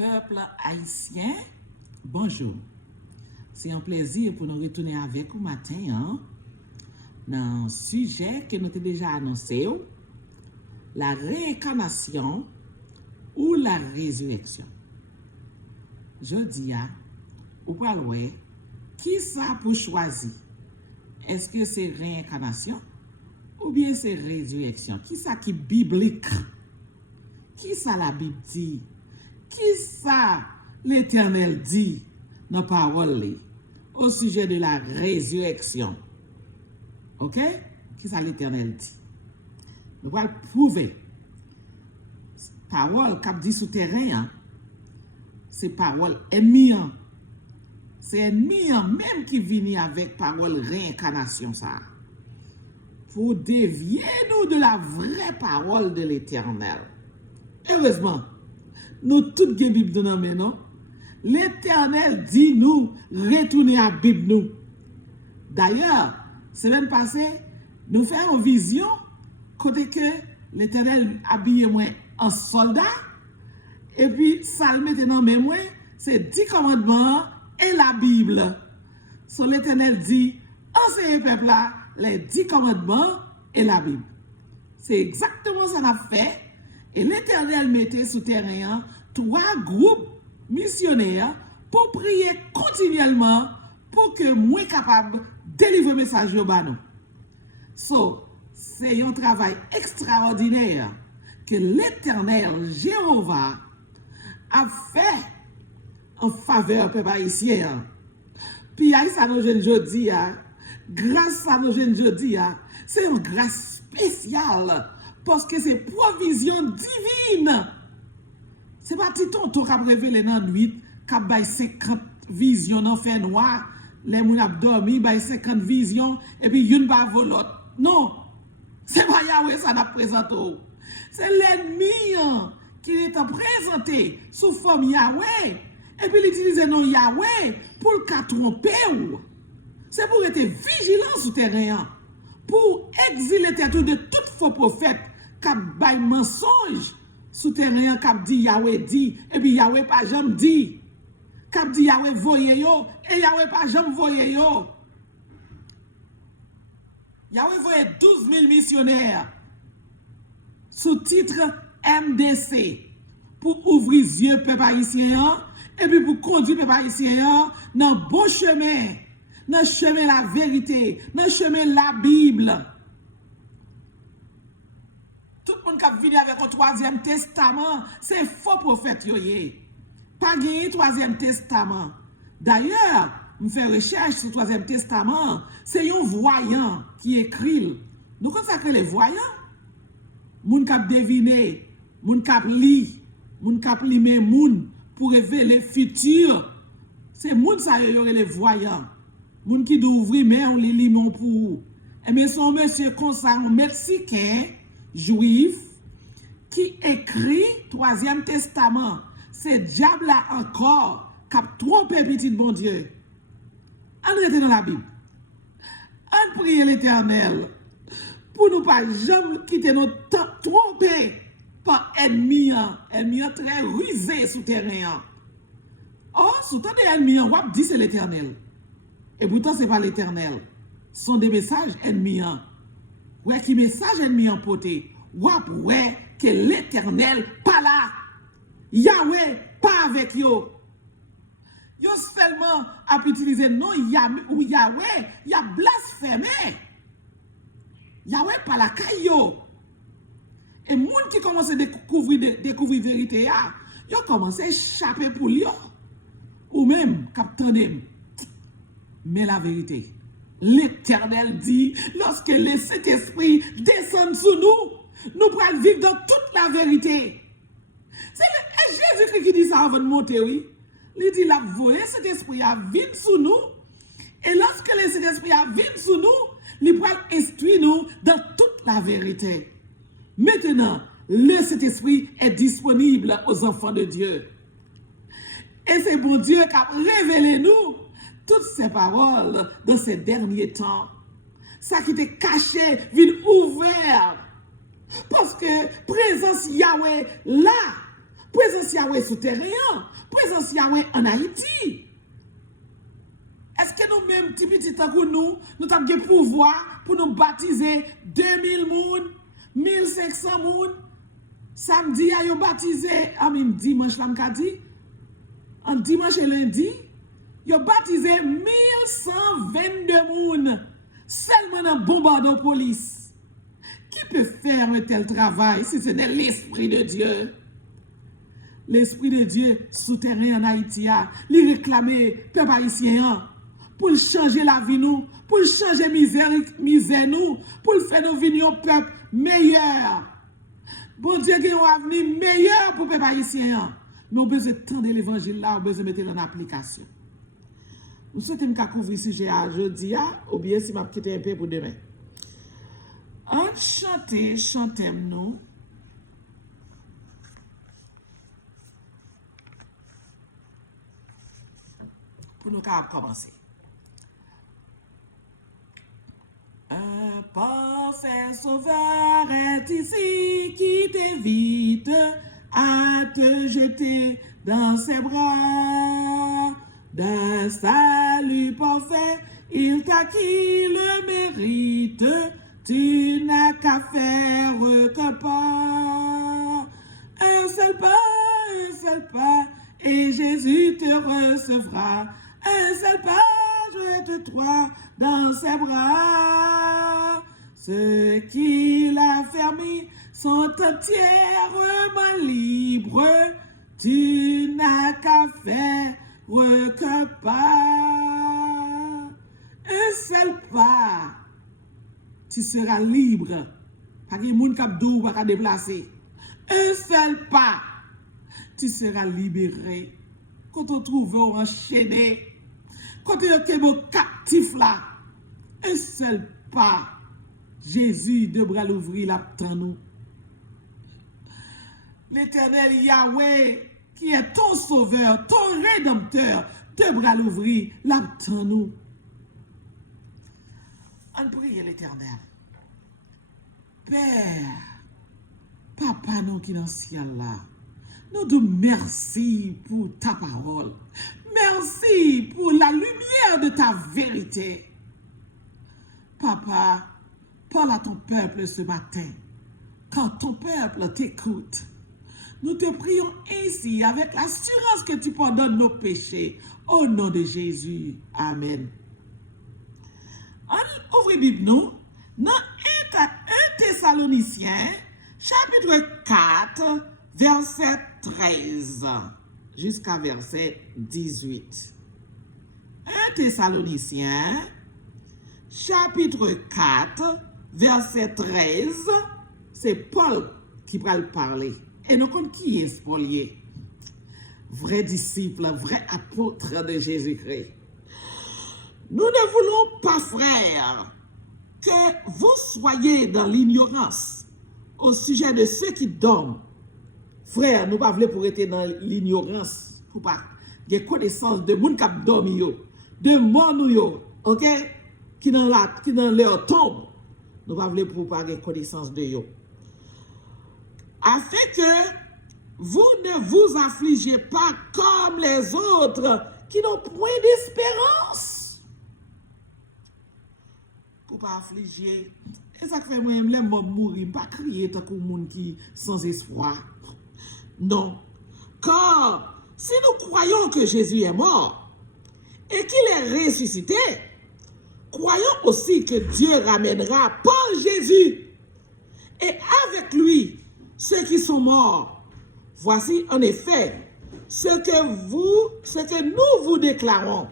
Peuple haïtien, bonjour. C'est un plaisir pour nous retourner avec vous matin dans un sujet que nous avons déjà annoncé, la réincarnation ou la résurrection. Je dis, ou pas loin, qui ça pour choisir? Est-ce que c'est réincarnation ou bien c'est résurrection? Qui ça qui est biblique? Qui ça la Bible dit? Qui ça l'Éternel dit dans la parole au sujet de la résurrection? Ok? Qui ça l'Éternel dit? Nous allons prouver. Parole qu'a dit souterrain, c'est parole ennemi. C'est ennemi même qui vient avec parole réincarnation ça. Pour dévier nous de la vraie parole de l'Éternel. Heureusement, nous toutes les Bibles de nous, non? L'Éternel dit nous retourner à la Bible nous. D'ailleurs, semaine passée, nous faisons une vision côté que l'Éternel habille moi en soldat et puis ça le mette dans mes mains, c'est 10 commandements et la Bible. So l'Éternel dit enseignez peuple là les 10 commandements et la Bible. C'est exactement ça qu'on a fait. Et l'Éternel mettait sous terrain 3 groupes missionnaires pour prier continuellement pour que moi capable de délivrer le message au banou. So, c'est un travail extraordinaire que l'Éternel Jéhovah a fait en faveur du peuple haïtien. Puis ça nous jeunes jeudi, grâce à nos jeunes jeudi, c'est une grâce spéciale. Parce que c'est provision divine. C'est pas petit tonton qui a révélé dans la nuit, qui a baillé 50 visions dans le fait noir, les gens ont dormi, baillé 50 visions, et puis une par l'autre. Non, c'est pas Yahweh ça n'a présenté. C'est l'ennemi qui est présenté sous forme Yahweh, et puis il utilise le nom Yahweh pour le tromper. C'est pour être vigilant sur le terrain, pour exiler de tout faux prophète. Kap bay mensonge souterrain kap dit Yahweh dit et puis Yahweh pas jamais dit kap dit Yahweh voye yo et Yahweh pas jamais voye yo. Yahweh voye 12 000 missionnaires sous titre MDC pour ouvrir les yeux peuple haïtien et puis pour conduire peuple haïtien dans le bon chemin, dans le chemin la vérité, dans le chemin la Bible. Tout le monde qui vient avec le 3e testament, c'est faux prophète. Pas gagné le 3e testament. D'ailleurs, je fais recherche sur le 3e testament, c'est un voyant qui écrit. Nous consacrons les voyants. Moun kap deviner, moun kap li, moun kap li men moun pour révéler le futur. C'est moun ça yore les voyants. Moun qui doit ouvrir mais on li limon pour. Et mais son monsieur consacré mexicain juif qui écrit 3e testament. C'est diable là encore qui a trompé petit bon Dieu. On rete dans la Bible. On prie l'Éternel pour nous pas jamais quitter notre temps trompé par ennemi très rusé sous terrain. Oh, sous temps de ennemi, on va dire c'est l'Éternel. Et pourtant c'est pas l'Éternel. Ce sont des messages ennemis. Ouais, qui message ennemi en poté. Ouais, que l'Éternel pas là. Yahweh pas avec yo. Yo seulement a utilisé non Yahweh, y a blasphémé. Yahweh pas la caillou. Et moun qui commence à découvrir vérité yo commence à échapper pour lui. Ou même capitaine. Mais la vérité, l'Éternel dit, lorsque le Saint-Esprit descend sur nous, nous pourrons vivre dans toute la vérité. C'est Jésus-Christ qui dit ça avant de monter, oui. Il dit, la voie, cet esprit a vite sur nous. Et lorsque le Saint-Esprit a vite sur nous, il pourra instruire nous dans toute la vérité. Maintenant, le Saint-Esprit est disponible aux enfants de Dieu. Et c'est bon Dieu qui a révélé nous toutes ces paroles dans ces derniers temps. Ça qui était caché, vient ouvert. Parce que présence Yahweh là, présence Yahweh souterrain, présence Yahweh en Haïti. Est-ce que nous-mêmes, petit temps que nous avons le pouvoir pour nous baptiser 2000 moun, 1500 moun, samedi, ils ont baptisé, dimanche, en dimanche et lundi, ils ont baptisé 1122 moun, seulement dans bombardement de police. Qui peut faire un tel travail si ce n'est l'Esprit de Dieu? L'Esprit de Dieu souterrain en Haïti, il réclame peuple haïtien pour changer la vie nous, pour changer misère nous, pour faire nous venir un peuple meilleur. Bon Dieu, il y a un avenir meilleur pour le peuple haïtien. Mais on a besoin de tendre l'évangile là, on a besoin de mettre en application. Vous souhaitez me couvrir ce sujet aujourd'hui, ou bien si je vais quitter un peu pour demain. En chantez nous. Pour nous commencer. Un parfait sauveur est ici qui t'évite à te jeter dans ses bras. D'un salut parfait, il t'acquit le mérite. Tu n'as qu'à faire qu'un pas. Un seul pas, et Jésus te recevra. Un seul pas, jette-toi dans ses bras. Ceux qui l'affermissent sont entièrement libres. Tu n'as qu'à faire qu'un pas. Un seul pas, tu seras libre. Pas de monde qui va te déplacer. Un seul pas, tu seras libéré. Quand on trouve enchaîné, quand on est captif là, un seul pas, Jésus de bras l'ouvrir l'attend nous. L'Éternel Yahweh, qui est ton sauveur, ton rédempteur, de bras l'ouvrir l'attend nous. On prie l'Éternel. Père, Papa nous qui est dans le ciel là, nous te merci pour ta parole. Merci pour la lumière de ta vérité. Papa, parle à ton peuple ce matin. Quand ton peuple t'écoute, nous te prions ainsi avec l'assurance que tu pardonnes nos péchés. Au nom de Jésus. Amen. On ouvre la Bible nous dans 1 Thessaloniciens, chapitre 4, verset 13 jusqu'à verset 18. 1 Thessaloniciens, chapitre 4, verset 13, c'est Paul qui va le parler. Et nous connaissons qui est Paul? Vrai disciple, vrai apôtre de Jésus-Christ. Nous ne voulons pas, frères, que vous soyez dans l'ignorance au sujet de ceux qui dorment. Frère, nous ne voulons pas pour être dans l'ignorance, pour pas des connaissances de gens qui dorment, de morts, ok, qui dans leur tombe. Nous ne voulons pour pas des connaissances de eux. Afin que vous ne vous affligez pas comme les autres qui n'ont point d'espérance. Pour pas affliger. Et ça fait moi, les morts mourir, pas crier tant que monde qui sans espoir. Non. Car si nous croyons que Jésus est mort et qu'il est ressuscité, croyons aussi que Dieu ramènera par Jésus et avec lui ceux qui sont morts. Voici en effet ce que nous vous déclarons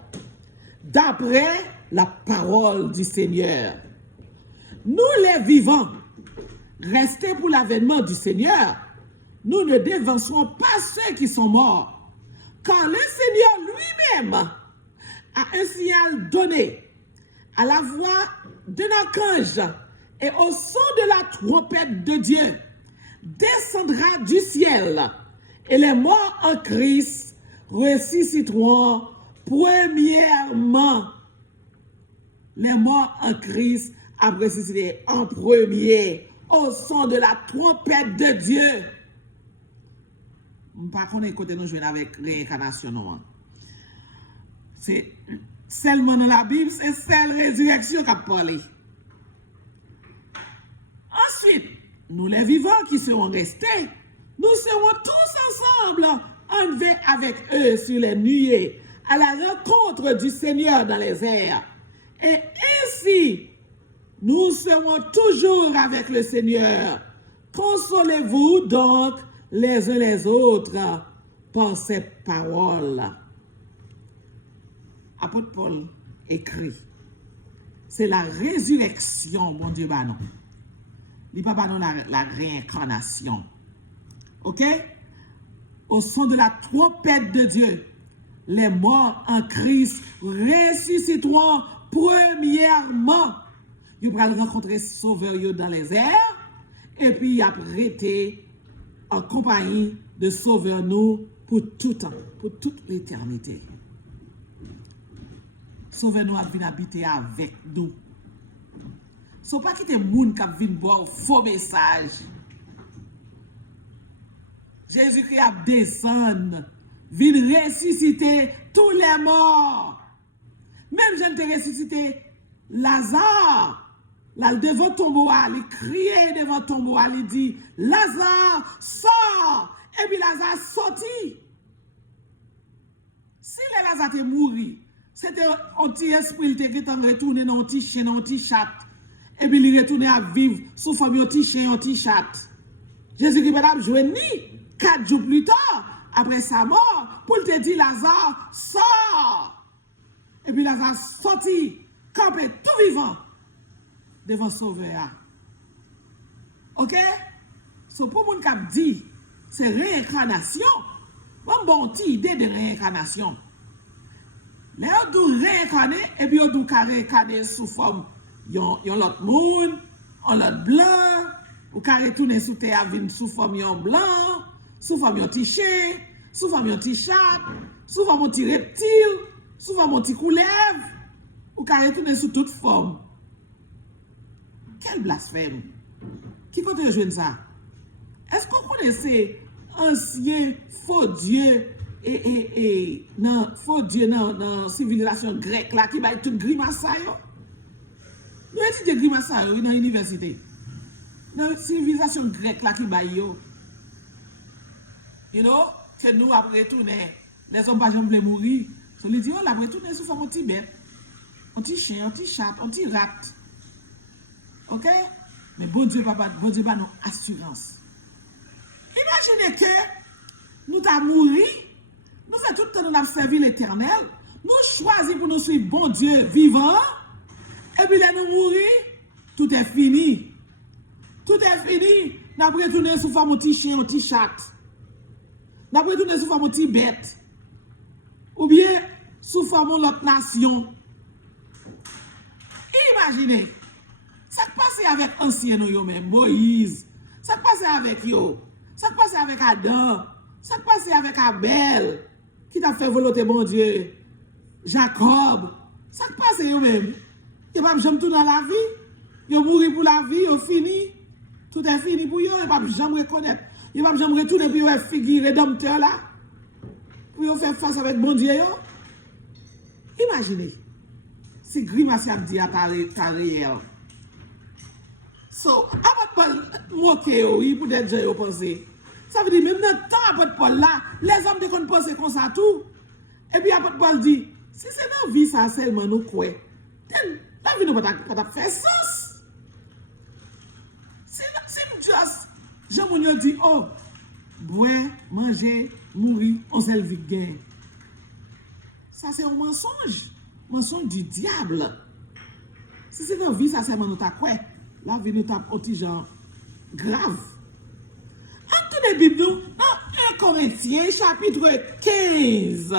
d'après la parole du Seigneur. Nous les vivants, restés pour l'avènement du Seigneur, nous ne dévancerons pas ceux qui sont morts, car le Seigneur lui-même a un signal donné à la voix d'un archange et au son de la trompette de Dieu, descendra du ciel, et les morts en Christ ressusciteront premièrement. Les morts en Christ a ressuscité en premier au son de la trompette de Dieu. pas connaître côté nous jouer avec réincarnation non. C'est seulement dans la Bible, c'est celle résurrection qui a parlé. Ensuite, nous les vivants qui seront restés, nous serons tous ensemble enlevés avec eux sur les nuées à la rencontre du Seigneur dans les airs. Et ainsi, nous serons toujours avec le Seigneur. Consolez-vous donc les uns les autres par ces paroles. Apôtre Paul écrit, c'est la résurrection, mon Dieu, bah non. Il n'y a pas la réincarnation. Ok? Au son de la trompette de Dieu, les morts en Christ ressusciteront premièrement. Ils vont rencontrer Sauveur dans les airs et puis ils vont rester en compagnie de Sauveur nous pour tout temps, pour toute l'éternité. Sauveur nous a venir habiter avec nous. So pas quitter moun qui vient boire faux message. Jésus-Christ a descendu, vient ressusciter tous les morts. Même je te ressuscité Lazare, là devant tombeau, il criait devant tombeau, il dit Lazare sort, et puis Lazare sorti. Si le Lazare était mort, c'était un petit esprit qui était retourné dans un petit chien, dans un petit chat. Et puis il retourne à vivre sous forme de petit chien, un petit chat. Jésus-Christ a joué ni 4 jours plus tard, après sa mort, pour te dire Lazare, sort. Et puis Lazare sorti, campé tout vivant devant Sauveur. Ok? So pour mon cap dit, c'est réincarnation. Bon, bon, idée de réincarnation. Là, on doit réincarner, et puis on doit réincarner sous forme. Yon l'autre monde, on l'autre blanc, ou ka retourner sous terre avec sous forme yon blanc, sous forme yon petit chien, sous forme yon petit chat, sous forme yon petit reptile, sous forme yon petit couleuvre, ou ka retourner sous toute forme. Quel blasphème! Qui compte rejoindre ça? Est-ce qu'on connaissait ancien faux Dieu non faux Dieu dans civilisation grecque là qui va être toute grimace ça yo? Nous étudions grimace dans l'université. Dans la civilisation grecque là qui baille yo. You know, que nous après retourner, les hommes pas jamais mourir. So les dit on l'a retourner sous forme de petit bête, un petit chien, un petit chat, un petit rat. OK? Mais bon Dieu papa, bon Dieu pas non assurance. Imaginez que nous t'a mouru, nous fait tout le temps nous avons servi l'Éternel, nous choisissons pour nous suivre bon Dieu vivant. Et puis là, nous mourir, tout est fini. Tout est fini. Nous avons retourné sous forme de petit chien, un petit chat. Nous avons retourné sous forme de petit bête. Ou bien sous forme de l'autre nation. Imaginez. Ça qui passe avec ancien même, Moïse. Ça qui passe avec yo. Ça qui passe avec Adam. Ça qui passe avec Abel. Qui t'a fait volonté bon Dieu. Jacob. Ça qui passe même. Il n'y a pas jamais tout dans la vie. Il mourir pour la vie, il fini. Tout est fini pour eux. Il n'y a pas jamais reconnaître. Il n'y a pas jamais retourner pour eux figure rédempteur là. Pour eux faire face avec bon Dieu. Imaginez. Si grimace a dit à ta réelle. So, apôtre Paul moqué, oui, pour des gens penser. Ça veut dire, même dans le temps, apôtre Paul là, les hommes de penser comme ça tout. Et puis apôtre Paul dit, si c'est dans la vie, ça seulement nous quoi. La vie n'a pas fait sens. C'est juste, Jean-Mounion dit, oh, boire, manger, mourir, on s'est levé gain. Ça c'est un mensonge. Mensonge du diable. Si c'est dans la vie, ça c'est nous ta quoi. La vie nous tape au petit genre grave. En tout les Bibles, dans 1 Corinthiens, chapitre 15,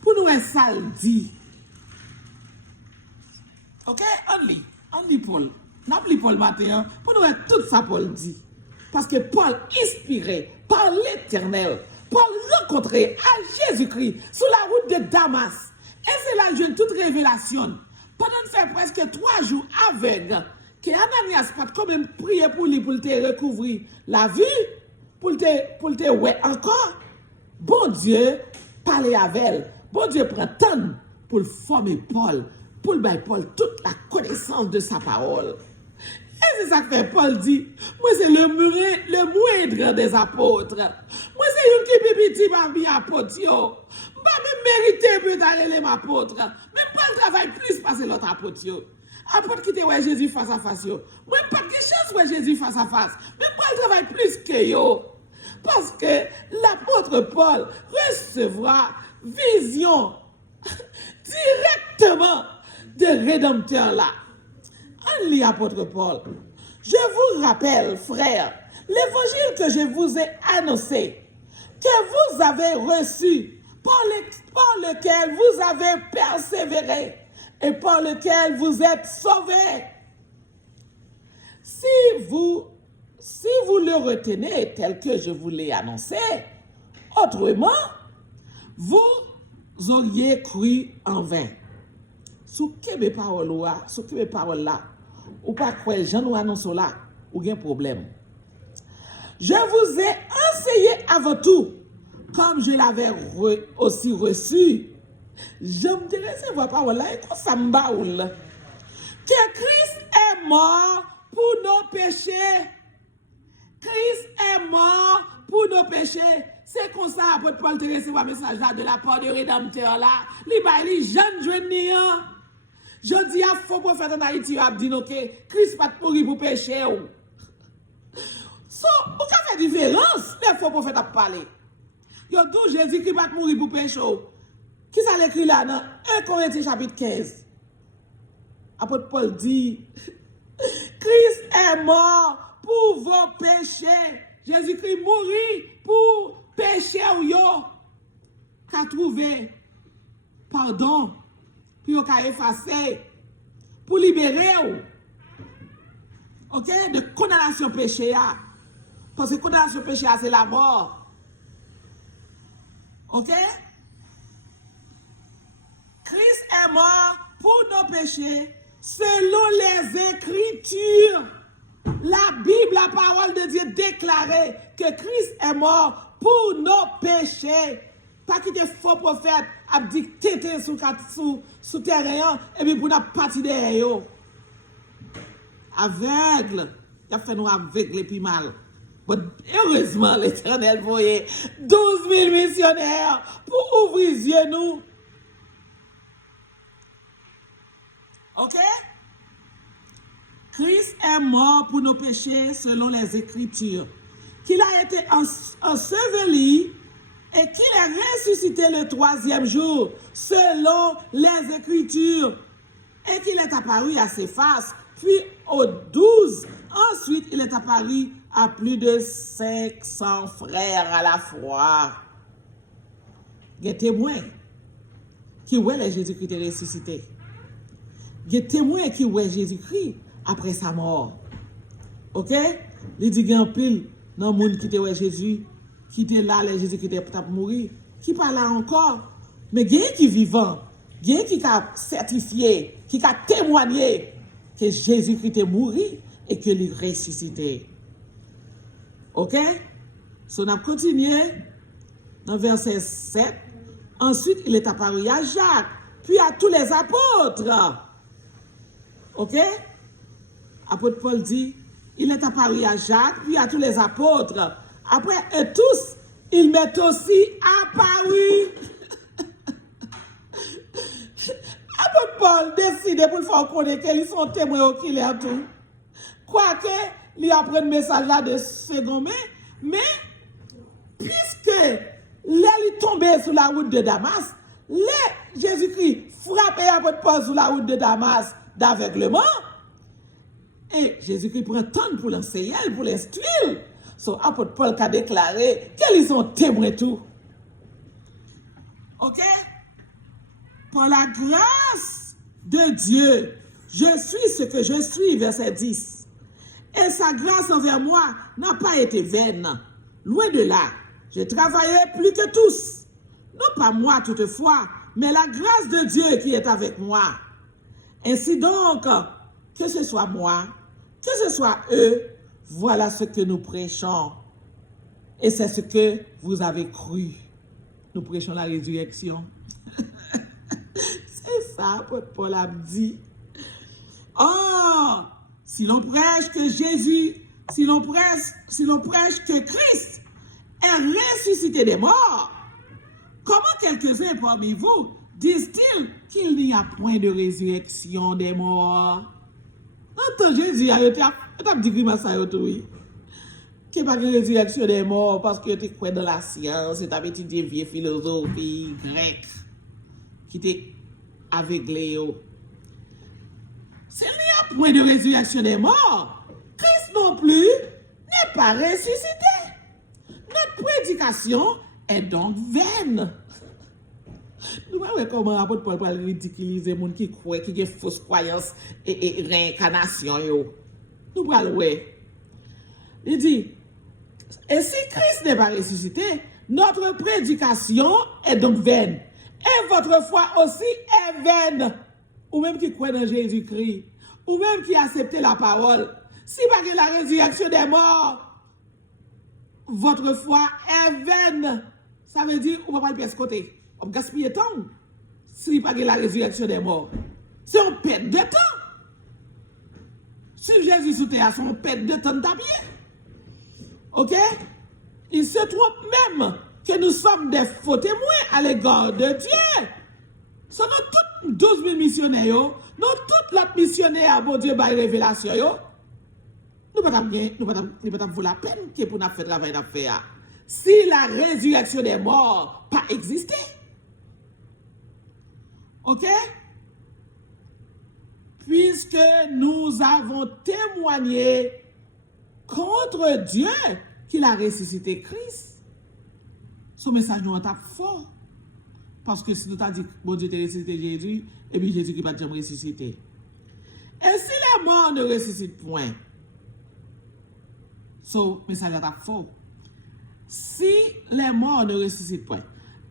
pour nous être ça dit. Ok, on lit Paul. N'a pas Paul matin, pour nous être tout ça Paul dit. Parce que Paul, inspiré par l'Éternel, Paul rencontré à Jésus-Christ sur la route de Damas. Et c'est là que toute révélation. Pendant de faire presque 3 jours aveugle, que Ananias pas quand même prier pour lui pour te recouvrir la vue, pour te ouais encore. Bon Dieu parle avec elle. Bon Dieu prend temps pour former Paul, pour le bailler Paul toute la connaissance de sa parole. Et c'est ça que fait Paul dit, moi c'est le moindre des apôtres. Moi c'est une qui petit parmi apôtres. Je pas même mérité peut aller les apôtres. Même pas le travail plus passer l'autre apôtre. Apôtre qui te ouais Jésus face à face. Moi pas de chance ouais Jésus face à face. Même pas le travail plus que yo. Parce que l'apôtre Paul recevra vision directement de Rédempteur là. En lit apôtre Paul. Je vous rappelle, frères, l'évangile que je vous ai annoncé, que vous avez reçu, par lequel vous avez persévéré et par lequel vous êtes sauvés. Si vous le retenez tel que je vous l'ai annoncé, autrement, vous auriez cru en vain. Sous quelle parole là, ou pas quoi gens nous annoncent là, ou bien problème. Je vous ai enseigné avant tout, comme je l'avais aussi reçu. Je me dirais, voir parole là, et qu'on s'en baoule. Que Christ est mort pour nos péchés. Christ est mort pour nos péchés. C'est comme ça, apôtre Paul te recevoir un message là de la part du Rédempteur là. Les jeunes jeunes je dis à faux prophète en Haïti, a dit que Christ pas mourir pour péché. So, aucun fait différence, les faux prophètes a parlé. Yo dit Jésus-Christ pas mourir pour péché. Qui ça l'écrit là dans 1 Corinthiens chapitre 15? Apôtre Paul dit, Christ est mort pour vos péchés. Jésus-Christ mourit pour péché ou yo. Qu'a trouvé pardon, puis yo ka effacer pour libérer ou. OK, de condamnation péché a. Parce que condamnation péché a c'est la mort. OK? Christ est mort pour nos péchés selon les Écritures. La Bible, la parole de Dieu déclarait que Christ est mort pour nos péchés. Pas qu'il était faux prophète, a dit tété sous terrain et puis pour nous partir derrière. Aveugle, il a fait nous aveugler puis mal. Mais heureusement, l'Éternel voyait 12 000 missionnaires pour ouvrir les yeux nous. OK? Christ est mort pour nos péchés selon les Écritures, qu'il a été enseveli et qu'il est ressuscité le 3e jour selon les Écritures et qu'il est apparu à ses faces, puis aux 12. Ensuite, il est apparu à plus de 500 frères à la fois. Il y a des témoins qui voient Jésus-Christ est ressuscité. Il y a des témoins qui voient Jésus-Christ après sa mort. OK? Il dit qu'il y a un pile dans le monde qui était Jésus, qui était là, Jésus qui était pour mourir, qui pas là encore. Mais il y a qui vivant, il y a qui a certifié, qui a témoigné que Jésus-Christ est mort et que il est ressuscité. OK? So, on a continué dans verset 7. Ensuite, il est apparu à Jacques, puis à tous les apôtres. OK? Apôtre Paul dit, il est apparu à Jacques, puis à tous les apôtres. Après, et tous, il m'est aussi apparu. Apôtre Paul décide pour le faire connaître qu'ils sont témoins oculaires tout. Quoique, il apprend le message là de second mais puisque il est tombé sur la route de Damas, Jésus-Christ frappé apôtre Paul sur la route de Damas d'aveuglement, et Jésus-Christ prend temps pour l'enseigner, pour l'instruire. So, apôtre Paul a déclaré qu'ils sont témoins tout. OK? Par la grâce de Dieu, je suis ce que je suis, verset 10. Et sa grâce envers moi n'a pas été vaine. Loin de là, j'ai travaillé plus que tous. Non pas moi toutefois, mais la grâce de Dieu qui est avec moi. Ainsi donc, que ce soit moi, que ce soit eux, voilà ce que nous prêchons. Et c'est ce que vous avez cru. nous prêchons la résurrection. C'est ça, apôtre Paul a dit. Oh, si l'on prêche que Jésus, si l'on prêche que Christ est ressuscité des morts, comment quelques-uns parmi vous disent-ils qu'il n'y a point de résurrection des morts? Entends Jésus, il a dit que ça oui. Qu'il n'y a pas de résurrection des morts parce que tu crois dans la science, tu as étudié vieille philosophie grecque qui t'est aveuglé. S'il n'y a point de résurrection des morts, Christ non plus n'est pas ressuscité. Notre prédication est donc vaine. Nous voyons comment l'apôtre Paul peut ridiculiser les gens qui croient, qui ont fausse croyance et réincarnation. Nous voyons. Il dit, et si Christ n'est pas ressuscité, notre prédication est donc vaine. Et votre foi aussi est vaine. Ou même qui croit dans Jésus-Christ. Ou même qui accepte la parole. Si pas que la résurrection des morts, votre foi est vaine. Ça veut dire, on va pas le pièce côté. On gaspille temps. Si pas que la résurrection des morts. C'est une perte de temps. Si Jésus sous terre, c'est une perte de temps de tapier. Ok? Il se trompe même que nous sommes des faux témoins à l'égard de Dieu. Ce sont tous 12 000 missionnaires, nous tous les missionnaires, bon Dieu, par révélation, nous ne pouvons pas la peine que pour nous faire travail d'affaires. Si la résurrection des morts pas existé. Ok? Puisque nous avons témoigné contre Dieu qu'il a ressuscité Christ. Ce message nous est fort. Parce que si nous t'as dit que bon Dieu t'a ressuscité Jésus, et puis Jésus qui va jamais ressusciter. Et si les morts ne ressuscitent point, ce message est faux. Si les morts ne ressuscitent point,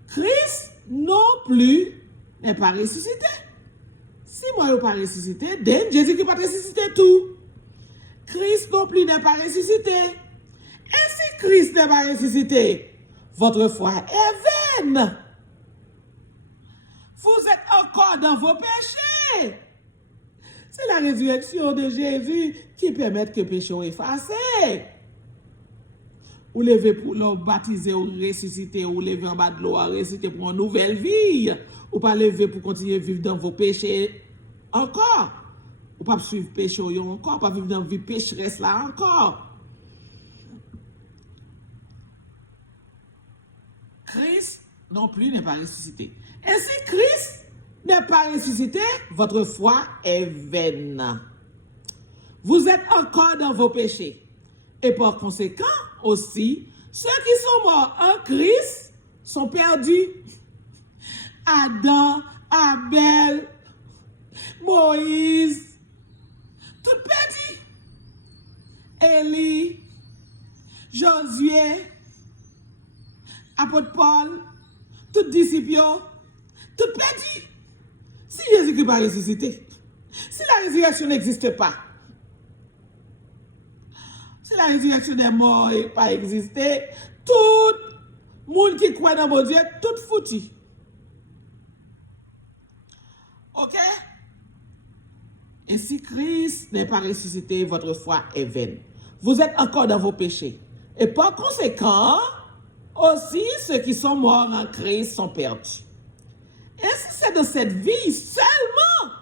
Christ non plus n'est pas ressuscité. Si moi je pas ressuscité, Jésus qui va ressusciter tout. Christ non plus n'est pas ressuscité. Et si Christ n'est pas ressuscité, votre foi est vaine. Vous êtes encore dans vos péchés. C'est la résurrection de Jésus qui permet que le péché soit effacé. Ou lever pour l'eau baptiser ou ressusciter, ou lever en bas de l'eau ressusciter pour une nouvelle vie. Ou pas lever pour continuer à vivre dans vos péchés encore. Ou pas suivre péché encore, pas vivre dans la vie pécheresse là encore. Christ non plus n'est pas ressuscité. Et si Christ n'est pas ressuscité, votre foi est vaine. Vous êtes encore dans vos péchés. Et par conséquent, aussi, ceux qui sont morts en Christ sont perdus. Adam, Abel, Moïse, tout perdu. Élie, Josué, apôtre Paul, tout disciples, tout perdu. Si Jésus n'est pas ressuscité, si la résurrection n'existe pas, si la résurrection des morts n'a pas existé, tout le monde qui croit dans mon Dieu, tout foutu. Ok? Et si Christ n'est pas ressuscité, votre foi est vaine. Vous êtes encore dans vos péchés. Et par conséquent, aussi ceux qui sont morts en Christ sont perdus. Et si c'est de cette vie seulement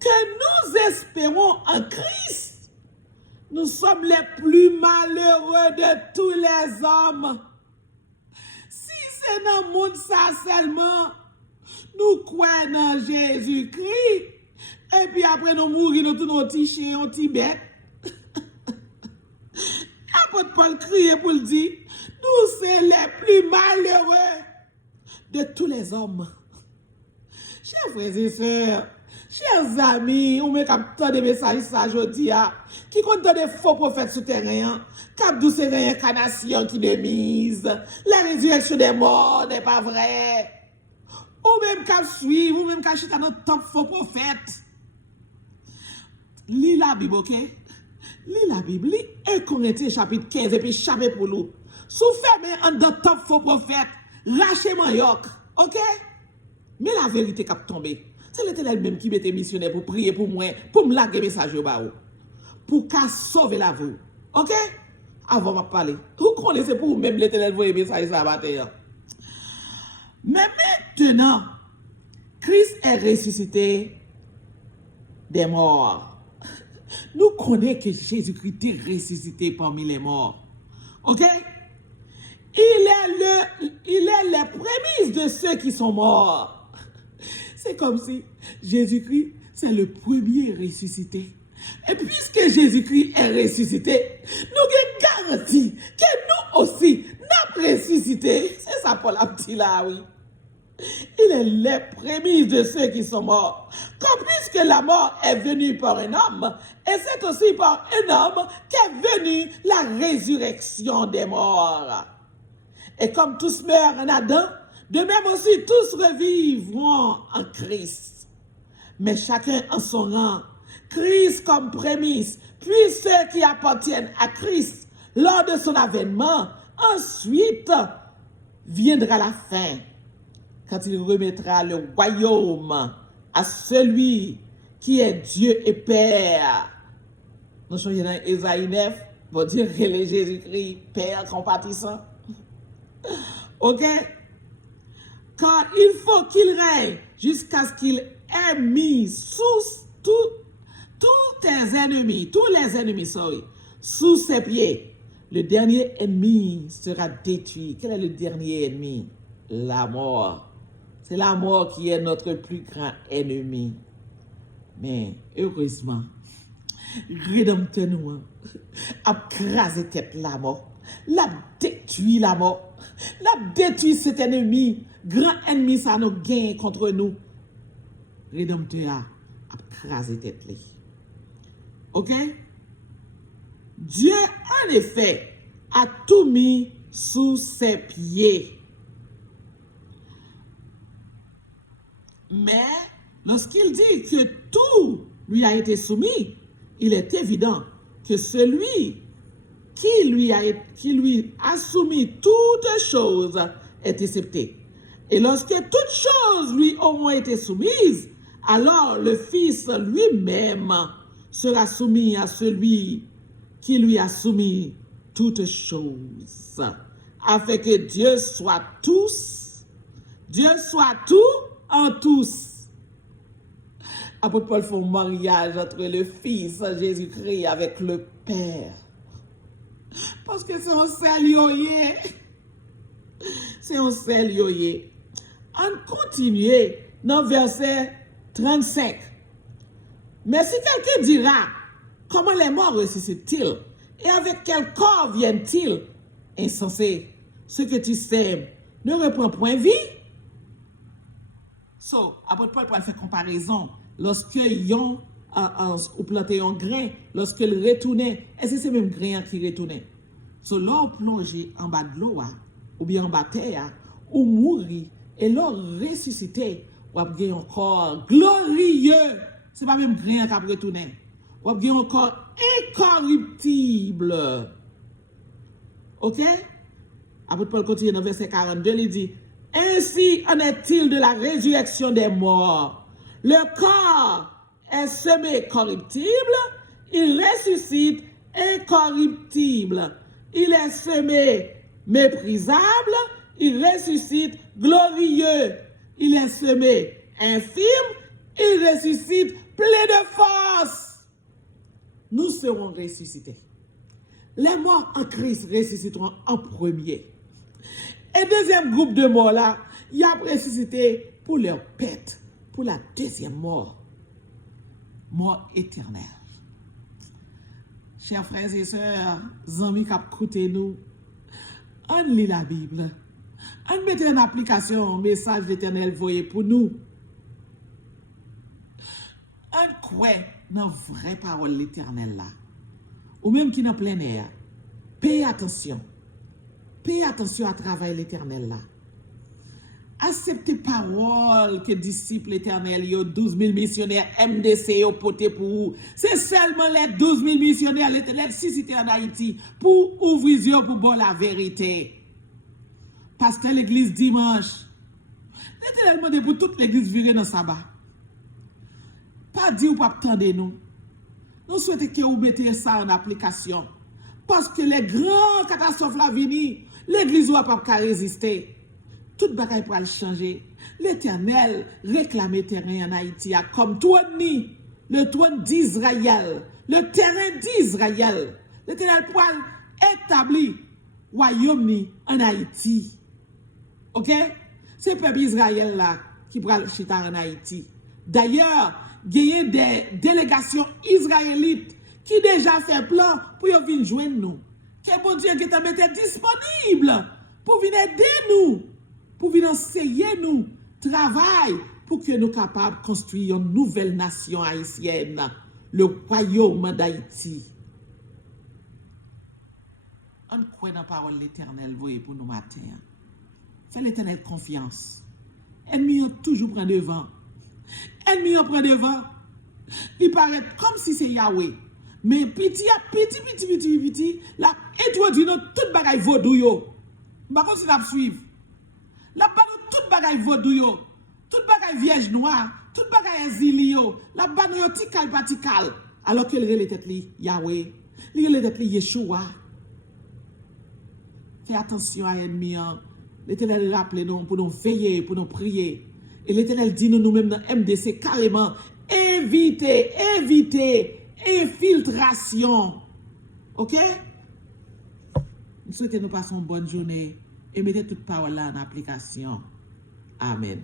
que nous espérons en Christ, nous sommes les plus malheureux de tous les hommes. Si c'est dans le monde ça seulement, nous croyons dans Jésus-Christ, et puis après nous mourir, nous tous nos petits chiens, nos petits bêtes. Apôtre Paul criait pour le dire, nous sommes les plus malheureux de tous les hommes. Chers frères et sœurs, chers amis, ou même quand des messages ça aujourd'hui, qui comptent des faux prophètes souterrains, cap douce réincarnation qui démise, la résurrection des morts n'est pas vraie. Ou même cap suivre, ou même cap chita dans top faux prophètes. Lis la Bible, ok? Lis la Bible, lis 1 Corinthiens chapitre 15 et puis chapitre pour nous. Sous fermé en de top faux prophètes, racher manioc, ok? Mais la vérité qui a tombé, c'est l'Éternel même qui m'était missionnaire pour prier pour moi, pour me laguer message au bas, pour qu'à sauver la vie, ok? Avant de parler, vous connaissez pour vous même l'Éternel voyez message ça matin. Mais maintenant, Christ est ressuscité des morts. Nous connaissons que Jésus-Christ est ressuscité parmi les morts. Ok? Il est les prémices de ceux qui sont morts. C'est comme si Jésus-Christ, c'est le premier ressuscité. Et puisque Jésus-Christ est ressuscité, nous avons garanti que nous aussi, nous avons ressuscité. C'est ça pour la petite là, oui. Il est les prémices de ceux qui sont morts. Comme puisque la mort est venue par un homme, et c'est aussi par un homme qu'est venue la résurrection des morts. Et comme tous meurent en Adam, de même aussi tous revivront en Christ. Mais chacun en son rang. Christ comme prémisse, puis ceux qui appartiennent à Christ lors de son avènement. Ensuite viendra la fin, quand il remettra le royaume à celui qui est Dieu et Père. Nous sommes dans Ésaïe 9, pour dire que le Jésus-Christ, Père compatissant. Ok? Car il faut qu'il règne jusqu'à ce qu'il ait mis sous tous tes ennemis, tous les ennemis, sous ses pieds. Le dernier ennemi sera détruit. Quel est le dernier ennemi? La mort. C'est la mort qui est notre plus grand ennemi. Mais heureusement, Rédempteur nous a crasé tête la mort, l'a détruit la mort, l'a détruit cet ennemi, grand ennemi ça nous gagne contre nous. Rédempteur a crasé tête là. Ok? Dieu en effet a tout mis sous ses pieds. Mais lorsqu'il dit que tout lui a été soumis, il est évident que celui qui lui a soumis toutes choses est accepté. Et lorsque toutes choses lui auront été soumises, alors le Fils lui-même sera soumis à celui qui lui a soumis toutes choses, afin que Dieu soit tout en tous. Apôtre Paul fait un mariage entre le Fils Jésus-Christ avec le Père. Parce que c'est un seul yoye. C'est un seul yoye. On continue dans verset 35. Mais si quelqu'un dira, comment les morts ressuscitent-ils? Et avec quel corps viennent-ils? Insensé, ce que tu sèmes ne reprend point vie. So, apôtre Paul pour faire comparaison. Lorsque yon ou planté un grain, lorsque il retournait, est-ce que c'est même grain qui retournait? So, l'on plongé en bas de l'eau, ou bien en bas de terre, ou mourir, et l'on ressuscité, ou a un corps glorieux. C'est pas même grain qui a retourné. Ou a un corps incorruptible. Ok? Apôtre Paul continue dans verset 42, il dit, ainsi en est-il de la résurrection des morts. Le corps est semé corruptible, il ressuscite incorruptible. Il est semé méprisable, il ressuscite glorieux. Il est semé infirme, il ressuscite plein de force. Nous serons ressuscités. Les morts en Christ ressusciteront en premier. Et deuxième groupe de morts là, il y a ressuscité pour leur pète. Pour la deuxième mort, mort éternelle. Chers frères et sœurs, amis qui écoutent nous, on lit la Bible, on met en application le message d'Éternel voyé pour nous. On croit dans la vraie parole de l'Éternel là, ou même qui est dans plein air. Payez attention à travers l'Éternel là. Acceptez parole que disciples éternels, 12 000 missionnaires MDC ont porté pour vous. C'est seulement les 12 000 missionnaires l'éternel suscité en Haïti pour ouvrir les yeux pour bon la vérité. pasteur l'église dimanche. L'Éternel demande pour toute l'église virer dans le sabbat. Pas dire ou pas attendre nous. Nous souhaitons que vous mettez ça en application. Parce que les grandes catastrophes la venir, l'église ne va pas résister. Tout bagaille pour le changer. L'Éternel réclame terrain en Haïti comme trône, le trône d'Israël, le terrain d'Israël. L'Éternel pour établir royaume en Haïti. OK? C'est le peuple Israël là qui prend le chita en Haïti. D'ailleurs, il y a des délégations israélites qui déjà fait plan pour venir joindre nous. Que bon Dieu qui t'a mis disponible pour venir aider nous, pour venir enseigner nous, travail pour que nous capables de construire une nouvelle nation haïtienne, le royaume d'Haïti. On croit dans la parole de l'Éternel pour nous matin. Fais l'Éternel confiance. Ennemi a toujours pris devant. Ennemi a pris devant. Il paraît comme si c'est Yahweh. Mais petit, la introduit dans toute bagaille vaudou yo. Pas comme si la suivre. La ba nous toute bagaille vaudou yo. Toute bagaille vierge noire, toute bagaille exili yo. La ba nous tikal patikal. Alors que le tête li Yahweh, le tête li Yeshua. Fais attention à l'ennemi. L'Éternel rappelle nous pour nous veiller, pour nous prier. Et l'Éternel dit nous-mêmes dans MDC carrément, évitez, infiltration. OK? Nous souhaitons nous passer une bonne journée et mettez toute parole là en application. Amen.